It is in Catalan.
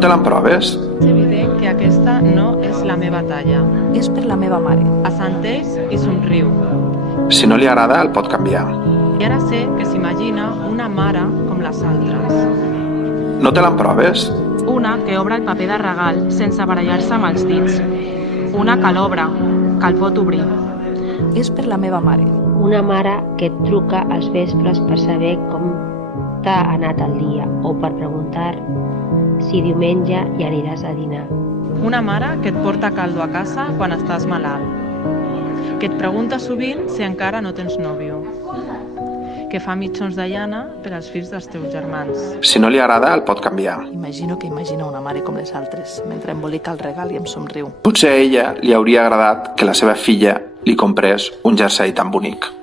No te l'emproves? És evident que aquesta no és la meva talla. És per la meva mare. Assenteix i somriu. Si no li agrada, el pot canviar. I ara sé que s'imagina una mare com les altres. No te l'emproves? Una que obre el paper de regal sense barallar-se amb els dits. Una que l'obre, que el pot obrir. És per la meva mare. Una mare que et truca als vespres per saber com t'ha anat el dia o per preguntar si diumenge hi aniràs a dinar. Una mare que et porta caldo a casa quan estàs malalt. Que et pregunta sovint si encara no tens nòvio. Que fa mitjons de llana per als fills dels teus germans. Si no li agrada, el pot canviar. Imagino que imagina una mare com les altres, mentre embolica el regal i em somriu. Potser a ella li hauria agradat que la seva filla li comprés un jersei tan bonic.